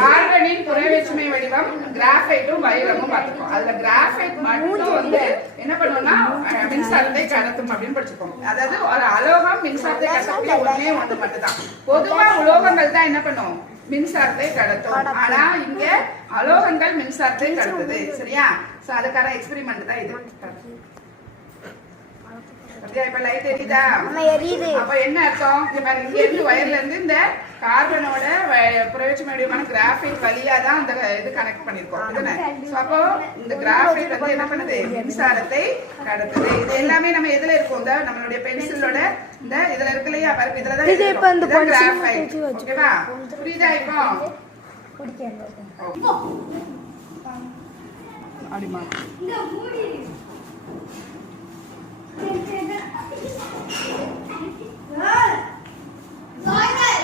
கார்பனின் புறவேற்றுமை வடிவம் கிராஃபைட்டும் வைரமும் பார்த்துக்கோம். அதுல கிராஃபைட் மட்டும் வந்து என்ன பண்ணுவோம்னா மின்சாரத்தை கடத்தும் அப்படின்னு படிச்சுக்கோம். அதாவது ஒரு அலோகம் மின்சாரத்தை கடத்தக்கூடிய ஒண்ணே ஒன்று மட்டும்தான். பொதுவா உலோகங்கள் தான் என்ன பண்ணும் மின்சாரத்தை கடத்தும். ஆனா இங்க அலோகங்கள் மின்சாரத்தை கடத்துது. சரியா? சோ அதுக்கான எக்ஸ்பெரிமெண்ட் தான் இது. இப்ப லைட் எரியுதா? அப்ப என்ன அர்த்தம்? இங்க பாருங்க, இங்க இருந்து வயர்ல இருந்து இந்த கார்பனோட புறவேற்றுமை வடிவமான கிராஃபைட் வழியா தான் அந்த இது கனெக்ட் பண்ணிருக்கோம். சோ அப்போ இந்த கிராஃபைட் வந்து என்ன பண்ணுது மின்சாரத்தை கடத்துது. இது எல்லாமே நம்ம எதுல இருக்கும்? இந்த நம்மளுடைய பென்சிலோட இந்த இதுல இருக்கு இல்லையா பாருங்க, இதுலதான் கிராஃபைட். ஓகேவா? புரியுதா? இப்போ அப்படிமா